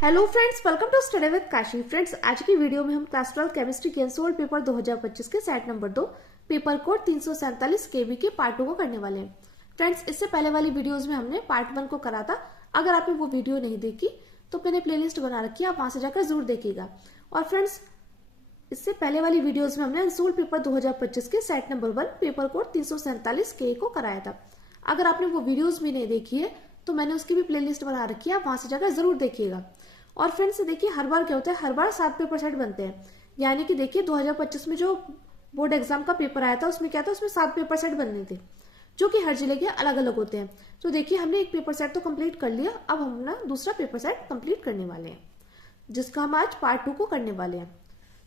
Hello friends, welcome to study with Kashi. Friends, आज की video में हम क्लास 12 केमिस्ट्री के एनसोल पेपर 2025 के सेट नंबर 2 पेपर कोड 347 केबी के पार्ट 2 को करने वाले हैं। फ्रेंड्स, इससे पहले वाली वीडियोस में हमने पार्ट 1 को करा था। अगर आपने वो वीडियो नहीं देखी तो मैंने प्लेलिस्ट बना रखी है, आप वहां से जाकर जरूर देखिएगा। और फ्रेंड्स, इससे पहले वाली वीडियोस में हमने एनसोल पेपर 2025 के सेट नंबर 1 पेपर कोड 347 के को कराया था। अगर आपने वो वीडियोस भी नहीं देखी है तो मैंने उसकी भी प्लेलिस्ट बना रखी है, आप वहां से जाकर जरूर देखिएगा। और फ्रेंड्स, देखिए हर बार क्या होता है, हर बार 7 पेपर सेट बनते हैं। यानी कि देखिए 2025 में जो बोर्ड एग्जाम का पेपर आया था उसमें क्या था, उसमें 7 पेपर सेट बनने थे जो कि हर जिले के अलग अलग होते हैं। तो देखिए हमने एक पेपर सेट तो कंप्लीट कर लिया, अब हम ना दूसरा पेपर सेट कंप्लीट करने वाले हैं जिसका हम आज पार्ट 2 को करने वाले हैं।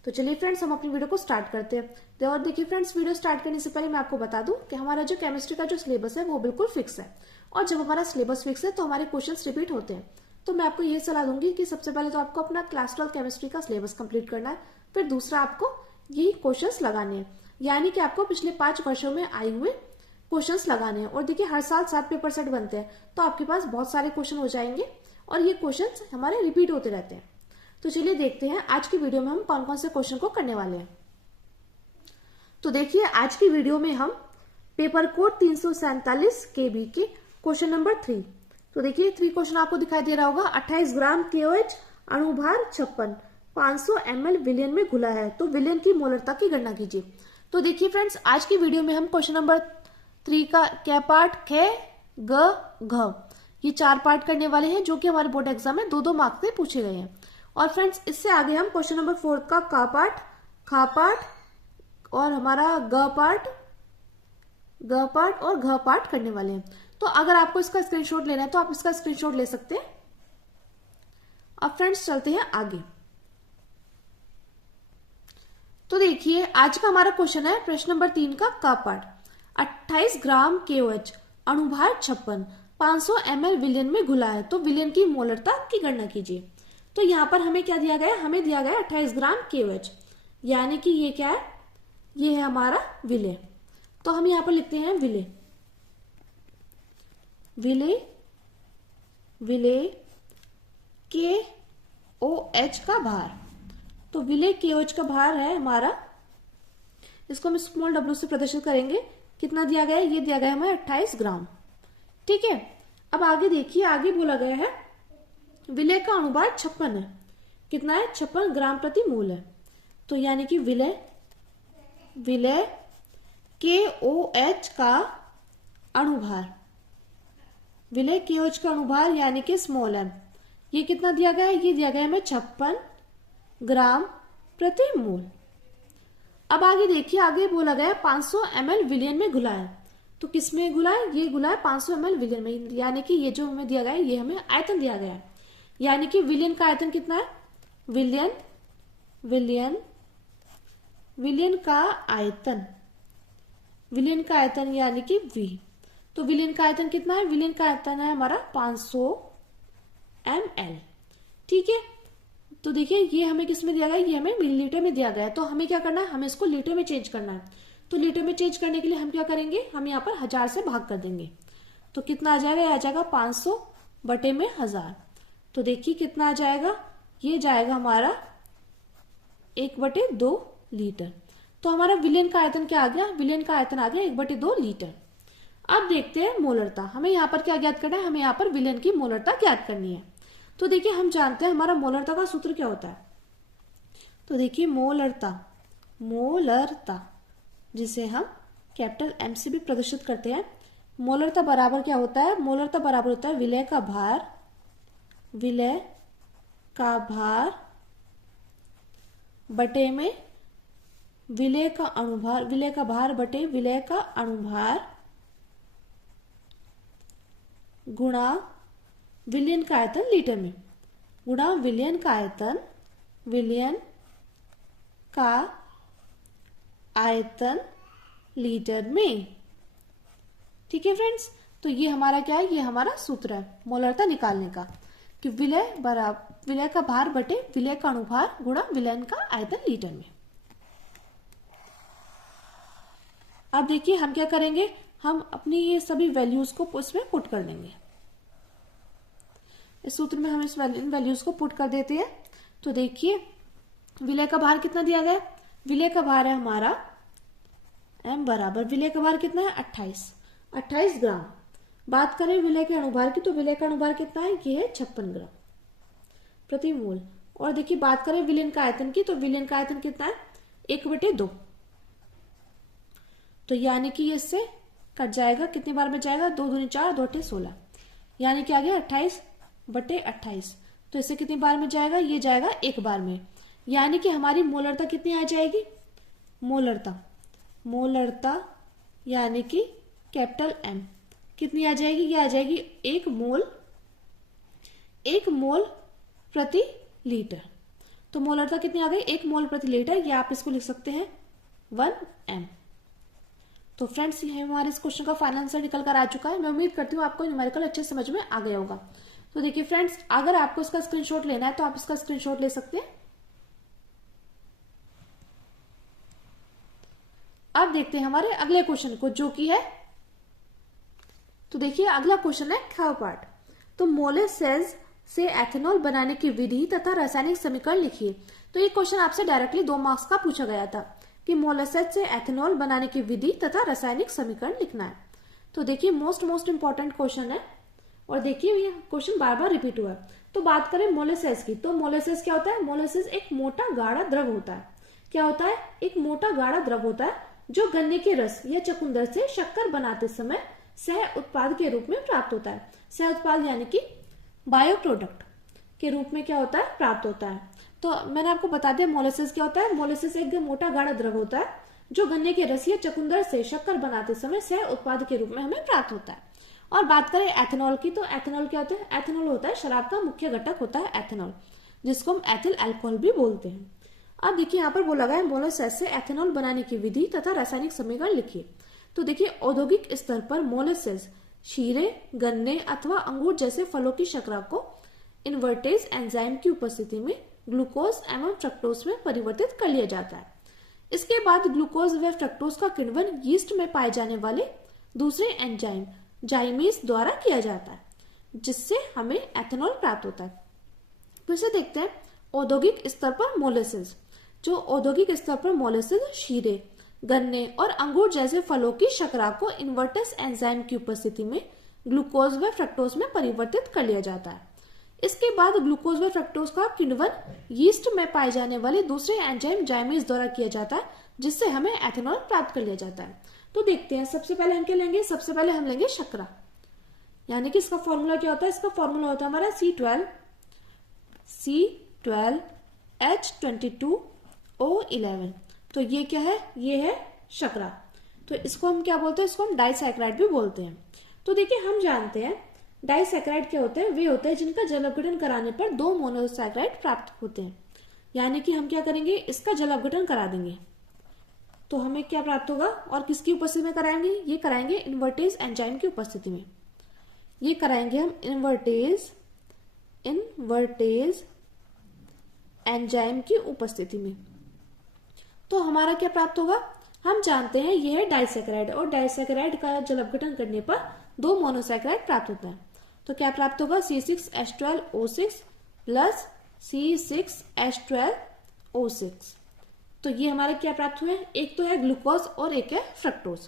तो चलिए फ्रेंड्स, हम अपनी वीडियो को स्टार्ट करते हैं। और देखिए फ्रेंड्स, वीडियो स्टार्ट करने से पहले मैं आपको बता दूं कि हमारा जो केमिस्ट्री का जो सिलेबस है वो बिल्कुल फिक्स है। और जब हमारा सिलेबस फिक्स है तो हमारे क्वेश्चंस रिपीट होते हैं। तो मैं आपको ये सलाह दूंगी कि सबसे पहले तो आपको अपना क्लास 12 केमिस्ट्री का सिलेबस कंप्लीट करना है, फिर दूसरा आपको यही क्वेश्चंस लगाने हैं। यानी कि आपको पिछले 5 वर्षों में आए हुए क्वेश्चंस लगाने हैं। और देखिए हर साल 7 पेपर सेट बनते हैं तो आपके पास बहुत सारे क्वेश्चन हो जाएंगे और ये क्वेश्चंस हमारे रिपीट होते रहते हैं। तो चलिए देखते हैं आज की वीडियो में हम कौन कौन से क्वेश्चन को करने वाले हैं। तो देखिए आज की वीडियो में हम पेपर कोड 347 केबी के क्वेश्चन नंबर 3। तो देखिए 3 क्वेश्चन आपको दिखाई दे रहा होगा। 28 ग्राम KOH अणुभार 56 500 ml विलयन में घुला है तो विलयन की मोलरता की गणना कीजिए। तो देखिए फ्रेंड्स, आज की वीडियो में हम क्वेश्चन नंबर 3 का क्या पार्ट ख ग घ ये 4 पार्ट करने वाले हैं जो कि हमारे बोर्ड एग्जाम में 2-2 मार्क्स से पूछे गए हैं। और फ्रेंड्स, इससे आगे हम क्वेश्चन नंबर 4 का पार्ट, खा पार्ट और हमारा ग पार्ट और घ पार्ट करने वाले हैं। तो अगर आपको इसका स्क्रीनशॉट लेना है तो आप इसका स्क्रीनशॉट ले सकते हैं। अब फ्रेंड्स चलते हैं आगे। तो देखिए आज का हमारा क्वेश्चन है प्रश्न नंबर 3 का पार्ट। 28 ग्राम KOH अणुभार 56 500 ml विलयन में घुला है तो विलयन की मोलरता की गणना कीजिए। तो यहां पर हमें क्या दिया गया, हमें दिया गया 28 ग्राम KOH, यानी कि ये क्या है, ये है हमारा विलय। तो हम यहां पर लिखते हैं विलय KOH का भार। तो विलय KOH का भार है हमारा, इसको हम स्मॉल w से प्रदर्शित करेंगे। कितना दिया गया है, ये दिया गया है हमें 28 ग्राम। ठीक है, अब आगे देखिए, आगे बोला गया है विलय का अणुभार 56 है। कितना है, 56 ग्राम प्रति मोल है। तो यानी कि विलय KOH का अणुभार, विलय KOH का अणुभार यानी कि स्मॉल m, ये कितना दिया गया है, ये दिया गया है हमें 56 ग्राम प्रति मोल। अब आगे देखिए, आगे बोला गया 500 ml विलयन में घुला है। तो किस में घुला है, ये घुला है 500 ml विलयन में। यानी कि ये जो हमें दिया गया है ये हमें आयतन दिया गया है। यानी कि विलयन का आयतन कितना है, विलयन का आयतन यानी कि V। तो विलयन का आयतन कितना है, विलयन का आयतन है हमारा 500 ml। ठीक है, तो देखिए ये हमें किस में दिया गया है, ये हमें मिलीलीटर में दिया गया है। तो हमें क्या करना है, हमें इसको लीटर में चेंज करना है। तो लीटर में चेंज करने के लिए हम क्या करेंगे, हम यहाँ पर 1000 से भाग कर देंगे। तो कितना आ जाएगा, आ जाएगा 500 बटे में 1000। तो देखिए कितना आ जाएगा, ये जाएगा हमारा 1/2 लीटर। तो हमारा विलयन का आयतन क्या आ गया, विलयन का आयतन आ गया 1/2 लीटर। अब देखते हैं मोलरता। हमें यहाँ पर क्या ज्ञात करना है, हमें यहाँ पर विलयन की मोलरता ज्ञात करनी है। तो देखिए हम जानते हैं हमारा मोलरता का सूत्र क्या होता है। तो देखिए मोलरता जिसे हम कैपिटल M से भी प्रदर्शित करते हैं। मोलरता बराबर क्या होता है, मोलरता बराबर होता है विलय का बटे में विलय का अणुभार, विलय का भार बटे विलय का अणुभार गुणा विलयन का आयतन लीटर में, गुणा विलयन का आयतन लीटर में। ठीक है फ्रेंड्स, तो ये हमारा क्या है, ये हमारा सूत्र है मोलरता निकालने का कि विलय का भार बटे विलय का अणुभार गुणा विलयन का आयतन लीटर में। अब देखिए हम क्या करेंगे, हम अपनी ये सभी वैल्यूज को इसमें पुट कर देंगे। इस सूत्र में हम इन वैल्यूज को पुट कर देते हैं। तो देखिए विलय का भार कितना दिया गया, विलय का भार है हमारा m बराबर, विलय का भार कितना है 28 ग्राम। बात करें विलय के अणुभार की, तो विलय का अणुभार कितना है, ये है 56 ग्राम प्रति मोल। और देखिए बात करें विलयन का आयतन की, तो विलयन का आयतन कितना है 1/2। तो यानी कि ये इससे कट जाएगा, कितनी बार में जाएगा, 2 दूनी 4, 2 अठे 16, यानी कि आ गया 28/28। तो इससे कितनी बार में जाएगा, ये जाएगा एक बार में। यानी कि हमारी मोलरता कितनी आ जाएगी, मोलरता यानी कि कैपिटल M कितनी आ जाएगी, ये आ जाएगी 1 मोल प्रति लीटर। तो मोलरता कितनी आ गई, 1 मोल प्रति लीटर, या आप इसको लिख सकते हैं 1 m। तो फ्रेंड्स ये हमारे इस क्वेश्चन का फाइनल आंसर निकल कर आ चुका है। मैं उम्मीद करती हूँ आपको न्यूमेरिकल अच्छे समझ में आ गया होगा। तो देखिए फ्रेंड्स, अगर आपको इसका स्क्रीनशॉट लेना है तो आप इसका स्क्रीनशॉट ले सकते हैं। अब देखते हैं हमारे अगले क्वेश्चन को, जो कि है, तो देखिए अगला क्वेश्चन है ख पार्ट। तो मोलेसेस से एथेनॉल बनाने की विधि तथा रासायनिक समीकरण लिखिए। तो ये क्वेश्चन आपसे डायरेक्टली 2 मार्क्स का पूछा गया था कि मोलेसेस से एथेनॉल बनाने की विधि तथा रासायनिक समीकरण लिखना है। तो देखिए मोस्ट इंपॉर्टेंट क्वेश्चन है, और देखिए ये क्वेश्चन बार बार रिपीट हुआ है। तो बात करें मोलेसेस की, तो मोलेसेस क्या होता है, मोलेसेस एक मोटा गाढ़ा द्रव होता है। क्या होता है, एक मोटा गाढ़ा द्रव होता है जो गन्ने के रस या चकुंदर से शक्कर बनाते समय सह उत्पाद के रूप में प्राप्त होता है। सह उत्पाद यानी कि बायो प्रोडक्ट के रूप में क्या होता है, प्राप्त होता है। तो मैंने आपको बता दिया मोलेसेस क्या होता है। मोलेसेस एक मोटा गाढ़ा द्रव होता है जो गन्ने के रस या चकुंदर से शक्कर बनाते समय सह उत्पाद के रूप में हमें प्राप्त होता है। और बात करें एथेनॉल की, तो एथेनॉल क्या होता है, एथेनॉल होता है शराब का मुख्य घटक होता है एथेनॉल, जिसको हम एथिल अल्कोहल भी बोलते हैं। अब देखिए यहाँ पर बोला गया है मोलेसेस से एथेनॉल बनाने की विधि तथा रासायनिक समीकरण लिखिए। तो देखिए औद्योगिक स्तर पर मोलेसेस शीरे, गन्ने अथवा अंगूर जैसे फलों की शर्करा को इन्वर्टेज एंजाइम की उपस्थिति में ग्लूकोज एवं फ्रक्टोज में परिवर्तित कर लिया जाता है। इसके बाद ग्लूकोज व फ्रक्टोज का किण्वन यीस्ट में पाए जाने वाले दूसरे एंजाइम जाइमीज द्वारा किया जाता है, जिससे हमें एथेनॉल प्राप्त होता है। फिर से देखते हैं औद्योगिक स्तर पर मोलेसेस। जो औद्योगिक स्तर पर मोलेसेस शीरे, गन्ने और अंगूर जैसे फलों की शर्करा को इन्वर्टेज एंजाइम की उपस्थिति में ग्लूकोज व फ्रक्टोज में परिवर्तित कर लिया जाता है। इसके बाद ग्लूकोज व फ्रक्टोज का किण्वन यीस्ट में पाए जाने वाले दूसरे एंजाइम जाइमीज द्वारा किया जाता है, जिससे हमें एथेनॉल प्राप्त कर लिया जाता है। तो देखते हैं सबसे पहले हम क्या लेंगे, सबसे पहले हम लेंगे शर्करा, यानी कि इसका फॉर्मूला क्या होता है, इसका फॉर्मूला होता है हमारा C12H22O11। तो ये क्या है, ये है शर्करा। तो इसको हम क्या बोलते हैं, इसको हम डाइसैकेराइड भी बोलते हैं। तो देखिए हम जानते हैं डाइसैकेराइड क्या होते हैं, वे होते हैं जिनका जल अपघटन कराने पर 2 मोनोसैकेराइड प्राप्त होते हैं। यानी कि हम क्या करेंगे, इसका जल अपघटन करा देंगे तो हमें क्या प्राप्त होगा, और किसकी उपस्थिति में कराएंगे, ये कराएंगे इन्वर्टेज एंजाइम की उपस्थिति में। ये कराएंगे हम इन्वर्टेज एंजाइम की उपस्थिति में। तो हमारा क्या प्राप्त होगा, हम जानते हैं ये है डाइसैकेराइड, और डाइसैकेराइड का जल अपघटन करने पर 2 मोनोसैकेराइड प्राप्त होता है। तो क्या प्राप्त होगा, C6H12O6 प्लस C6H12O6। तो ये हमारे क्या प्राप्त हुए, एक तो है ग्लूकोज और एक है फ्रक्टोज।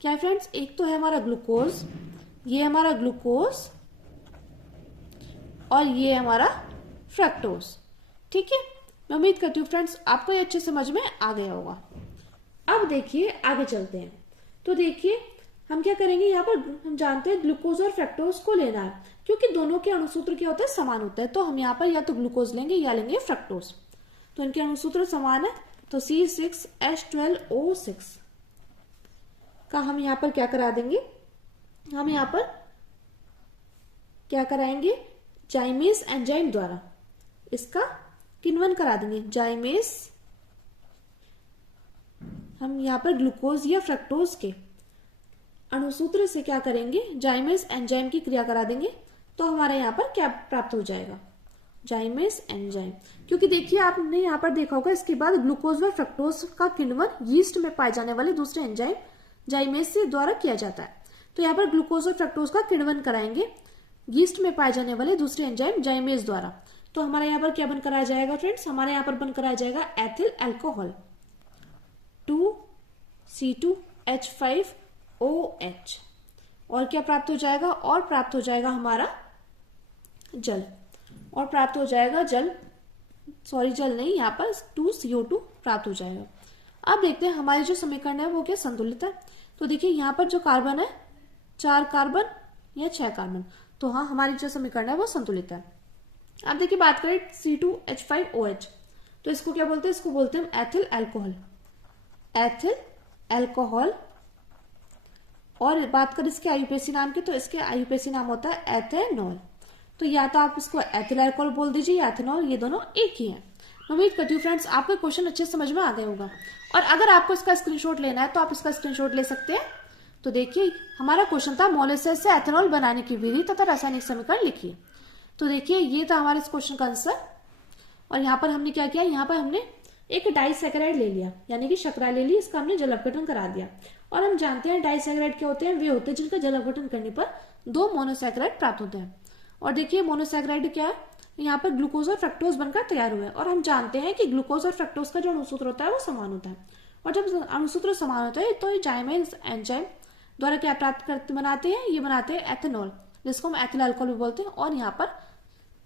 क्या है फ्रेंड्स, एक तो है हमारा ग्लूकोज, ये हमारा ग्लूकोज, और ये हमारा फ्रक्टोज। ठीक है, मैं उम्मीद करती हूँ फ्रेंड्स आपको ये अच्छे समझ में आ गया होगा। अब देखिए आगे चलते हैं। तो देखिए हम क्या करेंगे, यहाँ पर हम जानते हैं ग्लूकोज और फ्रक्टोज को लेना है, क्योंकि दोनों के अणुसूत्र क्या होते हैं, समान होता है। तो हम यहाँ पर या तो ग्लूकोज लेंगे या लेंगे फ्रक्टोज। तो इनके अणुसूत्र समान है, तो C6H12O6 का हम यहाँ पर क्या करा देंगे, हम यहाँ पर क्या कराएंगे, जाइमेज एंजाइम द्वारा इसका किण्वन करा देंगे। जाइमेज, हम यहाँ पर ग्लूकोज या फ्रक्टोज के अणुसूत्र से क्या करेंगे, जाइमेज एंजाइम की क्रिया करा देंगे। तो हमारे यहाँ पर क्या प्राप्त हो जाएगा, जाइमेज एंजाइम। क्योंकि देखिए आपने यहाँ पर देखा होगा इसके बाद ग्लूकोज व फ्रक्टोज का किण्वन यीस्ट में पाए जाने वाले दूसरे एंजाइम जाइमेज से द्वारा किया जाता है। तो यहाँ पर ग्लूकोज और फ्रक्टोज का किण्वन कराएंगे यीस्ट में पाए जाने वाले दूसरे एंजाइम जाइमेज द्वारा। तो हमारे यहाँ पर क्या बनकर आ जाएगा फ्रेंड्स, हमारे यहाँ पर बनकर आ जाएगा एथिल अल्कोहल 2C2H5OH। और क्या प्राप्त हो जाएगा, और प्राप्त हो जाएगा हमारा जल, और प्राप्त हो जाएगा जल, सॉरी जल नहीं, यहाँ पर 2CO2 प्राप्त हो जाएगा। अब देखते हैं हमारी जो समीकरण है वो क्या संतुलित है। तो देखिए यहाँ पर जो कार्बन है 4 कार्बन या 6 कार्बन, तो हाँ हमारी जो समीकरण है वो संतुलित है। अब देखिए बात करें C2H5OH, तो इसको क्या बोलते हैं, इसको बोलते हैं एथिल अल्कोहल, एथिल अल्कोहल। और बात करें इसके आईयूपीएसी नाम की, तो इसके आईयूपीएसी नाम होता है एथेनॉल। तो या तो आप इसको एथिल अल्कोहल बोल दीजिए या एथेनॉल, ये दोनों एक ही है। उम्मीद करती हूँ फ्रेंड्स आपको क्वेश्चन अच्छे से समझ में आ गया होगा। और अगर आपको इसका स्क्रीनशॉट लेना है तो आप इसका स्क्रीनशॉट ले सकते हैं। तो देखिए हमारा क्वेश्चन था मोलेसेस से एथेनॉल बनाने की विधि तथा रासायनिक समीकरण लिखिए। तो देखिए ये था हमारे इस क्वेश्चन का आंसर। और यहाँ पर हमने क्या किया, यहाँ पर हमने एक डाइसैकेराइड ले लिया, यानी कि शर्करा ले ली, इसका हमने जल अपघटन करा दिया। और हम जानते हैं डाइसैकेराइड क्या होते हैं, वे होते हैं जिनका जल अपघटन करने पर 2 मोनोसैकेराइड प्राप्त होते हैं। और देखिए मोनोसैकेराइड क्या है, यहाँ पर ग्लूकोज और फ्रक्टोज बनकर तैयार हुए। और हम जानते हैं कि ग्लूकोज और फ्रक्टोज का जो अणुसूत्र होता है वो समान होता है। और जब अणुसूत्र समान होता है तो जाइमेज एंजाइम द्वारा क्या प्राप्त करते बनाते हैं, ये बनाते हैं एथेनॉल, जिसको हम एथिल अल्कोहल भी बोलते हैं। और यहाँ पर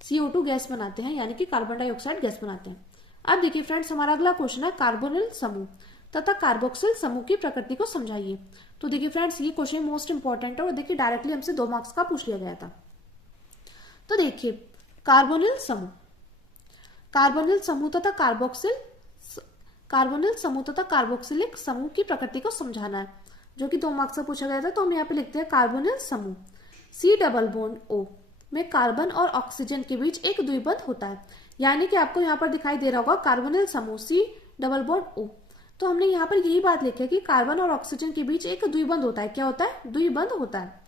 CO2 गैस बनाते हैं, यानी कि कार्बन डाइऑक्साइड गैस बनाते हैं। अब देखिए फ्रेंड्स हमारा अगला क्वेश्चन है कार्बोनिल समूह तथा कार्बोक्सिल समूह की प्रकृति को समझाइए। तो देखिए फ्रेंड्स ये क्वेश्चन मोस्ट इंपॉर्टेंट है और देखिए डायरेक्टली हमसे 2 मार्क्स का पूछ लिया गया था। तो देखिए कार्बोनिल समूह, कार्बोनिल समूह तथा कार्बोक्सिलिक समूह की प्रकृति को समझाना है, जो कि 2 मार्क्स से पूछा गया था। तो हम यहाँ पे लिखते हैं कार्बोनिल समूह C डबल बॉन्ड O में कार्बन और ऑक्सीजन के बीच एक द्विबंध होता है, यानी कि आपको यहाँ पर दिखाई दे रहा होगा कार्बोनिल समूह C डबल बॉन्ड O। तो हमने यहाँ पर यही बात लिखी है कि कार्बन और ऑक्सीजन के बीच एक द्विबंध होता है। क्या होता है, द्विबंध होता है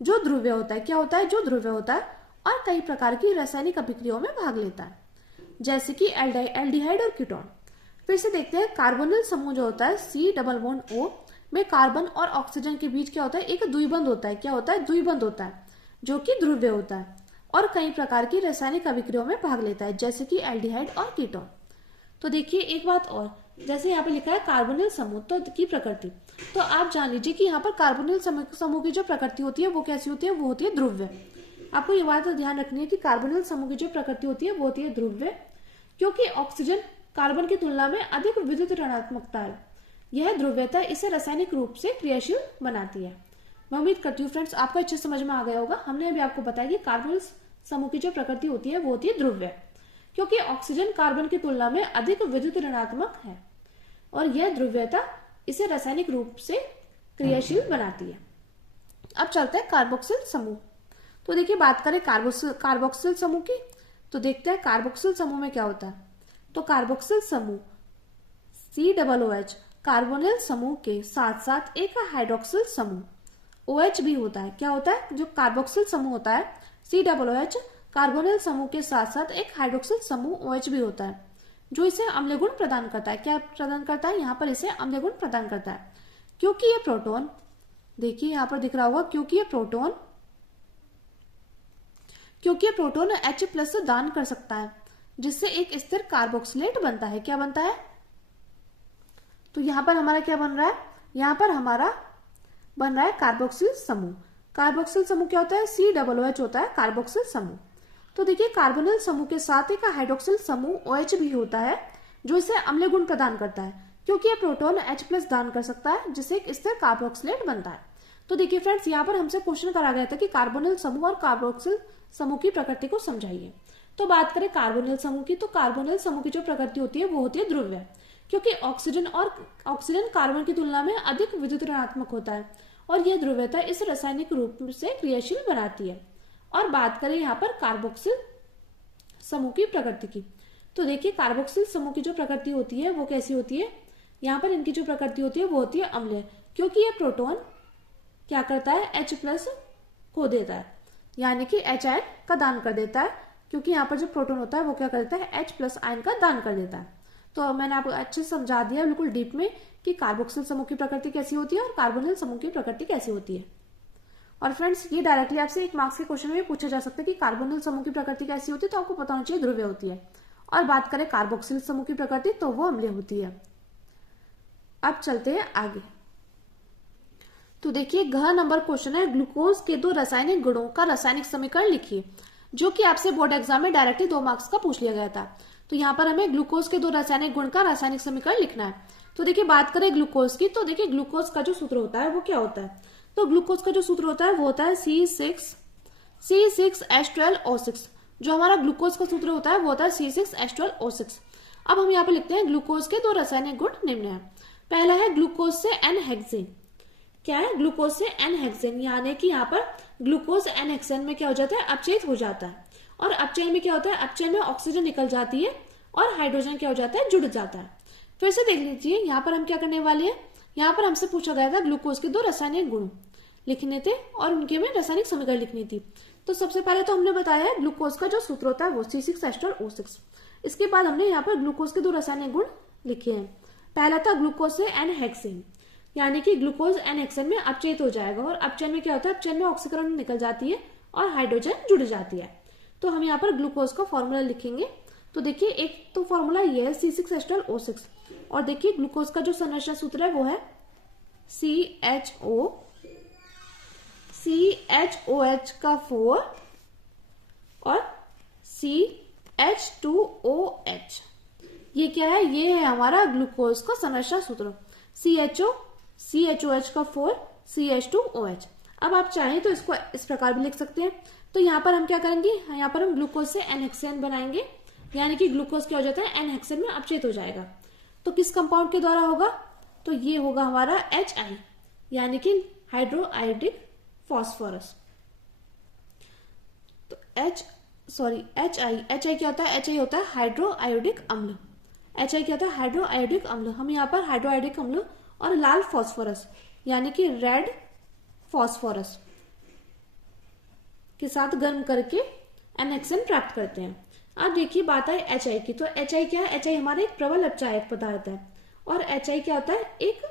जो ध्रुवीय होता है। क्या होता है, जो ध्रुवीय होता है और कई प्रकार की रासायनिक अभिक्रियाओं में भाग लेता है, जैसे कि एल्डिहाइड और कीटोन। फिर से देखते हैं कार्बोनिल समूह जो होता है C डबल बॉन्ड O में कार्बन और ऑक्सीजन के बीच क्या होता है, एक द्विबंध होता है। क्या होता है, द्विबंध होता है जो कि ध्रुवीय होता है और कई प्रकार की रासायनिक अभिक्रियाओं में भाग लेता है, जैसे कि एल्डिहाइड और कीटोन। तो देखिए एक बात और, जैसे यहाँ पे लिखा है कार्बोनिल समूह तो की प्रकृति, तो आप जान लीजिए कि यहाँ पर कार्बोनिल समूह की जो प्रकृति होती है वो कैसी होती है, वो होती है ध्रुवीय। आपको ये बात ध्यान रखनी है कि कार्बोनिल समूह की जो प्रकृति होती है वो होती है ध्रुवीय, क्योंकि ऑक्सीजन कार्बन की तुलना में अधिक विद्युत ऋणात्मकता है। यह ध्रुवीयता इसे रासायनिक रूप से क्रियाशील बनाती है। मैं उम्मीद करती हूँ फ्रेंड्स आपको अच्छे समझ में आ गया होगा। हमने अभी आपको बताया कि कार्बोनिल समूह की जो प्रकृति होती है वो होती है ध्रुवीय, क्योंकि ऑक्सीजन कार्बन की तुलना में अधिक विद्युत ऋणात्मक है और यह ध्रुवीयता इसे रासायनिक रूप से क्रियाशील बनाती है। अब चलते हैं कार्बोक्सिल समूह। तो देखिए बात करें कार्बोक्सिल समूह की, तो देखते हैं कार्बोक्सिल समूह में क्या होता है। तो कार्बोक्सिल समूह C डबल OH कार्बोनिल समूह के साथ साथ एक हाइड्रोक्सिल समूह OH भी होता है। क्या होता है, जो कार्बोक्सिल समूह होता है C डबल OH कार्बोनिल समूह के साथ साथ एक हाइड्रोक्सिल समूह OH भी होता है, जो इसे अम्लीय गुण प्रदान करता है। क्या प्रदान करता है, यहाँ पर इसे अम्लीय गुण प्रदान करता है, क्योंकि ये प्रोटॉन, देखिए यहाँ पर दिख रहा होगा, क्योंकि ये प्रोटॉन H+ से दान कर सकता है, जिससे एक स्थिर कार्बोक्सिलेट बनता है। क्या बनता है, तो यहाँ पर हमारा क्या बन रहा है, यहाँ पर हमारा बन रहा है कार्बोक्सिल समूह। कार्बोक्सिल समूह क्या होता है, C डबल OH होता है कार्बोक्सिल समूह। तो देखिए कार्बोनिल समूह के साथ एक हाइड्रोक्सिल समूह OH भी होता है, जो इसे अम्लीय गुण प्रदान करता है, क्योंकि ये प्रोटॉन H+ दान कर सकता है, जिससे एक स्थिर कार्बोक्सिलेट बनता है। तो देखिए फ्रेंड्स यहाँ पर हमसे क्वेश्चन करा गया था कि कार्बोनिल समूह और कार्बोक्सिल समूह की प्रकृति को समझाइए। तो बात करें कार्बोनिल समूह की, तो कार्बोनिल समूह की जो प्रकृति होती है वो होती है ध्रुवीय, क्योंकि ऑक्सीजन कार्बन की तुलना में अधिक विद्युत ऋणात्मक होता है और यह ध्रुवीयता इस रासायनिक रूप से क्रियाशील बनाती है। और बात करें यहाँ पर कार्बोक्सिल समूह की प्रकृति की, तो देखिए कार्बोक्सिल समूह की जो प्रकृति होती है वो कैसी होती है, यहाँ पर इनकी जो प्रकृति होती है वो होती है अम्लीय, क्योंकि ये प्रोटॉन क्या करता है, H+ खो देता है, यानी कि H आयन का दान कर देता है, क्योंकि यहाँ पर जो प्रोटॉन होता है वो क्या करता है, H+ आयन का दान कर देता है। तो मैंने आपको अच्छे से समझा दिया बिल्कुल डीप में कि कार्बोक्सिल समूह की प्रकृति कैसी होती है और कार्बोनिल समूह की प्रकृति कैसी होती है। और फ्रेंड्स ये डायरेक्टली आपसे 1 मार्क्स के क्वेश्चन में पूछा जा सकता है कि कार्बोनिल समूह की प्रकृति कैसी होती है, तो आपको पता होना चाहिए ध्रुवीय होती है। और बात करें कार्बोक्सिल समूह की प्रकृति तो वो अम्लीय होती है। अब चलते हैं आगे। तो देखिए घ नंबर क्वेश्चन है, ग्लूकोज के 2 रासायनिक गुणों का रासायनिक समीकरण लिखिए, जो कि आपसे बोर्ड एग्जाम में डायरेक्टली 2 मार्क्स का पूछ लिया गया था। तो यहाँ पर हमें ग्लूकोज के 2 रासायनिक गुण का रासायनिक समीकरण लिखना है। तो देखिए बात करें ग्लूकोज की, तो देखिए ग्लूकोज का जो सूत्र होता है वो क्या होता है, तो ग्लूकोज का जो सूत्र होता है वो होता है C6H12O6। जो हमारा ग्लूकोज का सूत्र होता है वो होता है C6H12O6। अब हम यहाँ पे लिखते हैं ग्लूकोज के 2 रासायनिक गुण निम्न है। पहला है ग्लूकोज से एन हेक्सेन। क्या है, ग्लूकोज से एन हेक्सेन, यानी कि यहाँ पर ग्लूकोज एन हेक्सेन में क्या हो जाता है, अपचयित हो जाता है। और अपचयन में क्या होता है, अपचयन में ऑक्सीजन निकल जाती है और हाइड्रोजन क्या हो जाता है, जुड़ जाता है। फिर से देख लीजिए यहाँ पर हम क्या करने वाले हैं, यहाँ पर हमसे पूछा गया था ग्लूकोज के 2 रासायनिक गुण लिखने थे और उनके में रासायनिक समीकरण लिखनी थी। तो सबसे पहले तो हमने बताया है ग्लूकोज का जो सूत्र होता है वो C6H12O6। इसके बाद हमने यहाँ पर ग्लूकोज के 2 रासायनिक गुण लिखे हैं। पहला था ग्लूकोज से एन हेक्सेन, यानी कि ग्लूकोज एन हेक्सेन में अपचयित हो जाएगा और अपचयन में क्या होता है, अपचयन में ऑक्सीकरण निकल जाती है और हाइड्रोजन जुड़ जाती है। तो हम यहाँ पर ग्लूकोज का फॉर्मूला लिखेंगे। तो देखिए एक तो फॉर्मूला ये है C6H12O6 और देखिए ग्लूकोज का जो संरचना सूत्र है वो है CHOH का 4 और CH2OH। ये क्या है, ये है हमारा ग्लूकोज का संरचना सूत्र CHOH का 4 CH2OH। अब आप चाहें तो इसको इस प्रकार भी लिख सकते हैं। तो यहाँ पर हम क्या करेंगे, यहाँ पर हम ग्लूकोज से एन हेक्सेन बनाएंगे, यानी कि ग्लूकोज क्या हो जाता है, एन हेक्सेन में अपचयित हो जाएगा। तो किस कंपाउंड के द्वारा होगा, तो ये होगा हमारा HI, यानी कि हाइड्रोआयोडिक फॉस्फोरस। तो HI क्या होता है, HI होता है हाइड्रोआयोडिक अम्ल। HI क्या होता है, हाइड्रोआयोडिक अम्ल। हम यहाँ पर हाइड्रोआयोडिक अम्ल और लाल फॉस्फोरस यानी कि रेड फॉस्फोरस के साथ गर्म करके एनहेक्सेन प्राप्त करते हैं। अब देखिए बात है HI की। तो HI क्या है, HI हमारा एक प्रबल अपचायक पदार्थ है और HI क्या होता है, एक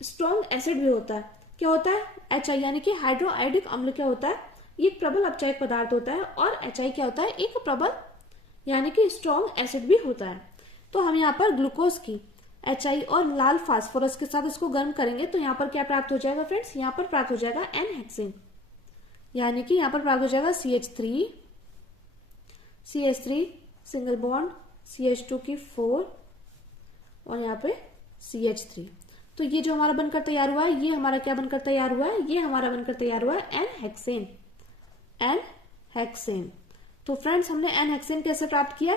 स्ट्रॉन्ग एसिड भी होता है। क्या होता है, HI यानी कि हाइड्रोआयोडिक अम्ल क्या होता है, ये एक प्रबल अपचायक पदार्थ होता है और HI क्या होता है, एक प्रबल यानी कि स्ट्रॉन्ग एसिड भी होता है। तो हम यहाँ पर ग्लूकोज की HI और लाल फास्फोरस के साथ इसको गर्म करेंगे तो यहाँ पर क्या प्राप्त हो जाएगा फ्रेंड्स, यहाँ पर प्राप्त हो जाएगा एन हेक्सेन, यानी कि यहाँ पर प्राप्त हो जाएगा CH3 सिंगल बॉन्ड CH2 की 4 और यहाँ पे CH3। तो ये जो हमारा बनकर तैयार हुआ है, ये हमारा क्या बनकर तैयार हुआ है, ये हमारा बनकर तैयार हुआ है एन हेक्सेन। तो फ्रेंड्स हमने एन हेक्सेन कैसे प्राप्त किया,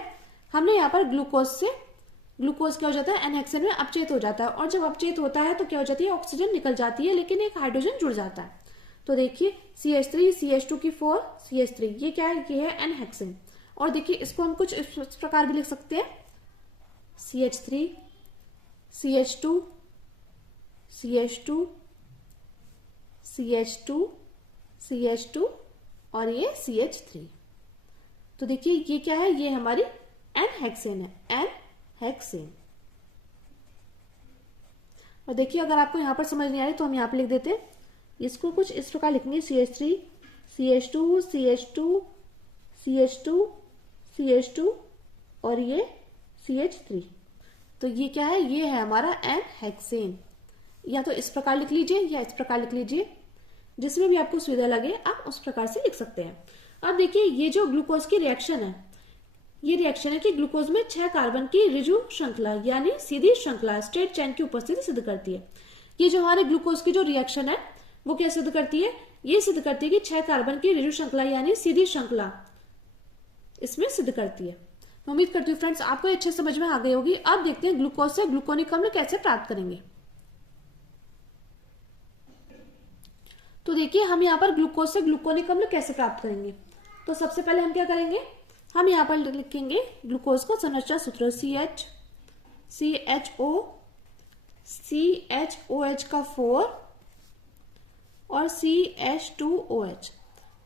हमने यहाँ पर ग्लूकोज क्या हो जाता है, एन हेक्सेन में अपचयित हो जाता है और जब अपचयित होता है तो क्या हो जाती है, ऑक्सीजन निकल जाती है लेकिन एक हाइड्रोजन जुड़ जाता है। तो देखिए CH3 CH2 की 4 CH3, ये क्या है, ये है एन हेक्सेन। और देखिए इसको हम कुछ इस प्रकार भी लिख सकते हैं, CH3 CH2 CH2 CH2 CH2 और ये CH3। तो देखिए ये क्या है, ये हमारी एन हेक्सेन है, एन हेक्सेन। और देखिए अगर आपको यहाँ पर समझ नहीं आ रही तो हम यहाँ पे लिख देते हैं, इसको कुछ इस प्रकार लिखेंगे CH3 CH2 CH2 CH2 CH2 और ये CH3। तो ये क्या है, ये है हमारा एन हेक्सेन। या तो इस प्रकार लिख लीजिए या इस प्रकार लिख लीजिए, जिसमें भी आपको सुविधा लगे आप उस प्रकार से लिख सकते हैं। अब देखिए ये जो ग्लूकोज की रिएक्शन है, ये रिएक्शन है कि ग्लूकोज में 6 कार्बन की ऋजु श्रृंखला यानी सीधी श्रृंखला स्ट्रेट चेन की उपस्थिति सिद्ध करती है। ये जो हमारे ग्लूकोज की जो रिएक्शन है वो क्या सिद्ध करती है, ये सिद्ध करती है कि 6 कार्बन की ऋजु श्रृंखला यानी सीधी श्रृंखला इसमें सिद्ध करती है। मैं उम्मीद करती हूँ फ्रेंड्स आपको अच्छे समझ में आ गई होगी। अब देखते हैं ग्लूकोज से ग्लूकोनिक अम्ल कैसे प्राप्त करेंगे। तो देखिए हम यहाँ पर ग्लूकोज से ग्लूकोनिक अम्ल कैसे प्राप्त करेंगे। तो सबसे पहले हम क्या करेंगे, हम यहाँ पर लिखेंगे ग्लूकोज का संरचना सूत्र CHOH का 4 और CH2OH।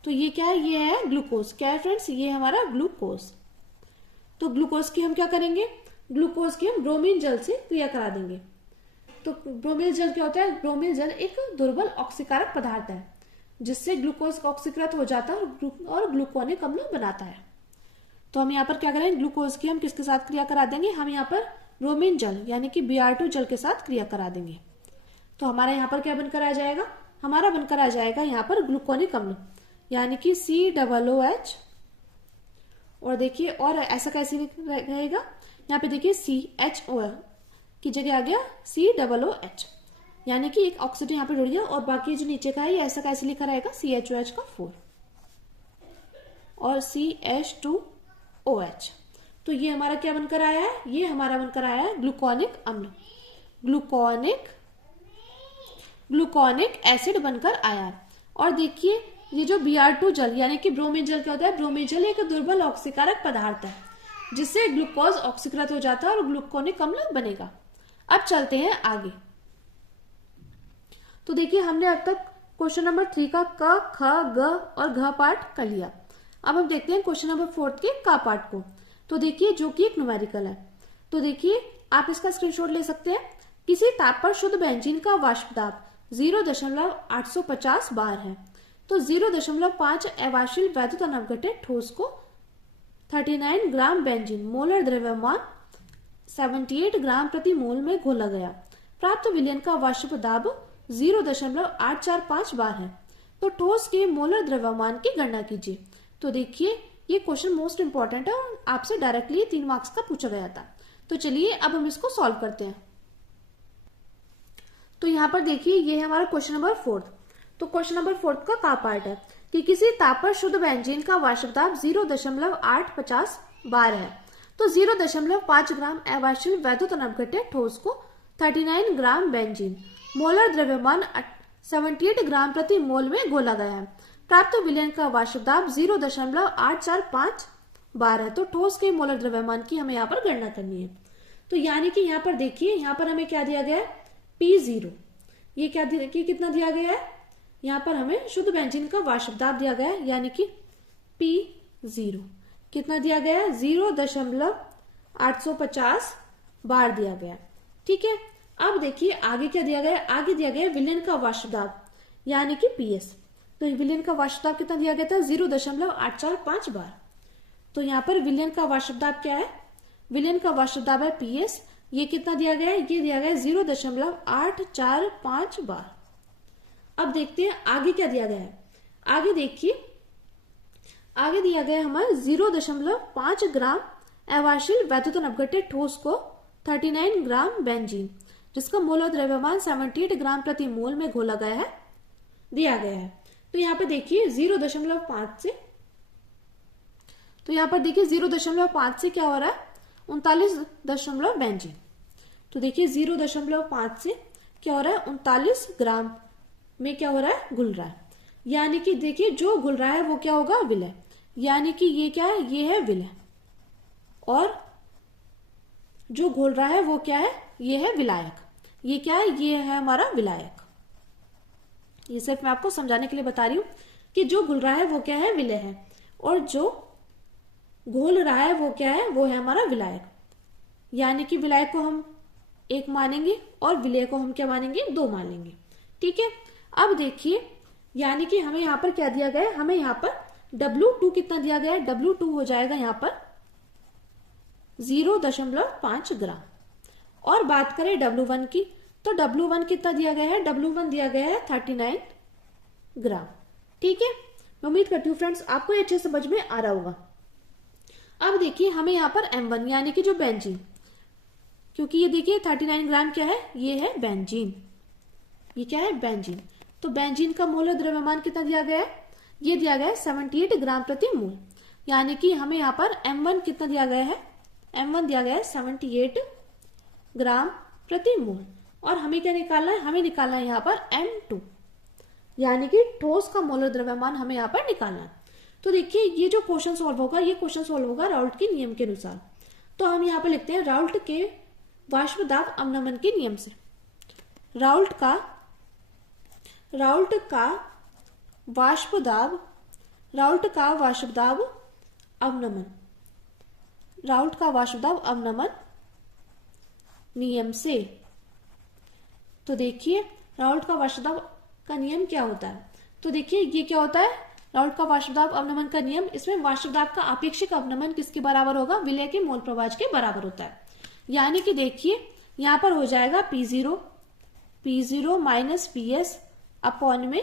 तो ये क्या है, ये है ग्लूकोज। क्या है फ्रेंड्स, ये हमारा ग्लूकोज। तो ग्लूकोज की हम क्या करेंगे, ग्लूकोज की हम ब्रोमीन जल से क्रिया करा देंगे। तो ब्रोमीन जल क्या होता है, ब्रोमीन जल एक दुर्बल ऑक्सीकारक पदार्थ है। जिससे ग्लूकोज ऑक्सीकृत हो जाता है और ग्लूकोनिक अम्ल बनाता है। तो हम यहाँ पर क्या करेंगे, ग्लूकोज की हम किसके साथ क्रिया करा देंगे, हम यहाँ पर ब्रोमीन जल यानी कि Br2 जल के साथ क्रिया करा देंगे। तो हमारा यहाँ पर क्या बनकर आ जाएगा, हमारा बनकर आ जाएगा यहाँ पर ग्लूकोनिक अम्ल यानी कि COOH। और देखिए और ऐसा कैसे रहेगा, यहाँ पे देखिए CHO की जगह आ गया COOH, यानी कि एक ऑक्सीजन यहाँ पे जुड़ गया और बाकी जो नीचे का है ये ऐसा कैसे लिखा रहेगा, CHOH का 4 और CH2OH। तो ये हमारा क्या बनकर आया है, ये हमारा बनकर आया है ग्लूकोनिक अम्ल, ग्लूकोनिक एसिड बनकर आया है। और देखिए ये जो Br2 जल यानी कि ब्रोमीन जल क्या होता है, ब्रोमीन जल एक दुर्बल ऑक्सीकारक पदार्थ है जिससे ग्लूकोज ऑक्सीकृत हो जाता है और ग्लूकोनिक अम्ल बनेगा। अब चलते हैं आगे। तो देखिए हमने अब तक क्वेश्चन नंबर 3 का क, ख, ग और घ पार्ट कर लिया। अब हम देखते हैं क्वेश्चन नंबर 4 के का पार्ट को। तो देखिए जो कि एक न्यूमेरिकल है, तो देखिए आप इसका स्क्रीनशॉट ले सकते हैं। किसी ताप पर शुद्ध बेंजीन का वाष्प दाब 0.850 बार है, तो 0.5 अवाष्पशील वैद्युत अनवघटित ठोस को 39 ग्राम बेंजीन मोलर द्रव्यमान 78 ग्राम प्रति मोल में घोला गया। प्राप्त विलयन का वाष्प दाब 0.845 बार है, तो ठोस के मोलर द्रव्यमान की गणना कीजिए। तो देखिए ये क्वेश्चन मोस्ट इंपॉर्टेंट है और आपसे डायरेक्टली 3 मार्क्स का पूछा गया था। तो चलिए अब हम इसको सॉल्व करते हैं। तो यहाँ पर देखिए ये है हमारा क्वेश्चन नंबर 4। तो क्वेश्चन नंबर 4 का पार्ट है कि किसी ताप पर शुद्ध बेंजीन का वाष्प दाब 0.850 बार है, तो 0.5 ग्राम अवाष्पशील वैद्युत अनवघटित ठोस को 39 ग्राम बेंजीन मोलर द्रव्यमान 78 ग्राम प्रति मोल में घोला गया है। प्राप्त विलयन का वाष्प दाब 0.845 बार है, तो ठोस के मोलर द्रव्यमान की हमें यहाँ पर गणना करनी है। तो यानी कि यहाँ पर देखिए यहाँ पर हमें क्या दिया गया है, P0। ये क्या कितना दिया गया है, यहाँ पर हमें शुद्ध बेंजीन का वाष्प दाब दिया गया है यानी कि P0 कितना दिया गया है, 0.850 बार दिया गया है। ठीक है, अब देखिए आगे क्या दिया गया है, आगे दिया गया है विलयन का वाष्प दाब यानी कि PS। तो विलयन का वाष्प दाब कितना दिया गया था, 0.845 बार। तो यहाँ पर विलयन का वाष्प दाब क्या है, विलयन का वाष्प दाब है PS। ये कितना दिया गया है, ये दिया गया है 0.845 बार। अब देखते हैं आगे क्या दिया गया है। आगे देखिए आगे दिया गया हमारा 0.5 ग्राम अवाष्पशील वैद्युत अनवघटित ठोस को 39 ग्राम बेंजीन जिसका मोलर द्रव्यमान 78 ग्राम प्रति मोल में घोला गया है दिया गया है। तो यहाँ पे देखिए 0.5 से, तो यहाँ पर देखिए 0.5 से क्या हो रहा है, 39 बेंजीन। तो देखिए 0.5 से क्या हो रहा है, 39 ग्राम में क्या हो रहा है, घुल रहा है। यानी कि देखिए जो घुल रहा है वो क्या होगा, विलय। यानी कि ये क्या है, ये है विलय, और जो घोल रहा है वो क्या है, ये है विलायक। ये क्या है, ये है हमारा विलायक। ये सिर्फ मैं आपको समझाने के लिए बता रही हूं कि जो घुल रहा है वो क्या है, विलय है, और जो घोल रहा है वो क्या है, वो है हमारा विलायक। यानी कि विलायक को हम 1 मानेंगे और विलय को हम क्या मानेंगे, 2 मानेंगे। ठीक है, अब देखिए यानी कि हमें यहाँ पर क्या दिया गया है, हमें यहाँ पर W2 कितना दिया गया है, W2 हो जाएगा यहाँ पर 0.5 ग्राम। और बात करें W1 की, तो W1 कितना दिया गया है, W1 दिया गया है 39 ग्राम। ठीक है, मैं उम्मीद करती हूँ फ्रेंड्स आपको ये अच्छे समझ में आ रहा होगा। अब देखिए हमें यहाँ पर M1 यानी कि जो बेंजीन, क्योंकि ये देखिए 39 ग्राम क्या है, ये है बेंजीन, ये क्या है, बेंजीन। तो बेंजीन का मोलर द्रव्यमान कितना दिया गया है, ये दिया गया है 78 ग्राम प्रति मोल। यानी कि हमें यहाँ पर M1 कितना दिया गया है, M1 दिया गया है 78 ग्राम प्रति मोल। और हमें क्या निकालना है, हमें निकालना है यहाँ पर M2 यानी कि ठोस का मोलर द्रव्यमान हमें यहाँ पर निकालना है। तो देखिए ये जो क्वेश्चन सॉल्व होगा, ये क्वेश्चन सॉल्व होगा राउल्ट के नियम के अनुसार। तो हम यहाँ पर लिखते हैं राउल्ट के वाष्प दाब अवनमन के नियम से। राउल्ट का वाष्प दाब अवनमन, राउल्ट का वाष्प दाब अवनमन नियम से। तो देखिए राउल्ट का वाष्प दाब का नियम क्या होता है, तो देखिए ये क्या होता है, राउल्ट का वाष्पदाब अवनमन का नियम। इसमें वाष्पदाब का आपेक्षिक अवनमन किसके बराबर होगा, विलय के मोल प्रभाज के बराबर होता है। यानी कि देखिए यहां पर हो जाएगा P0 माइनस PS अपॉन में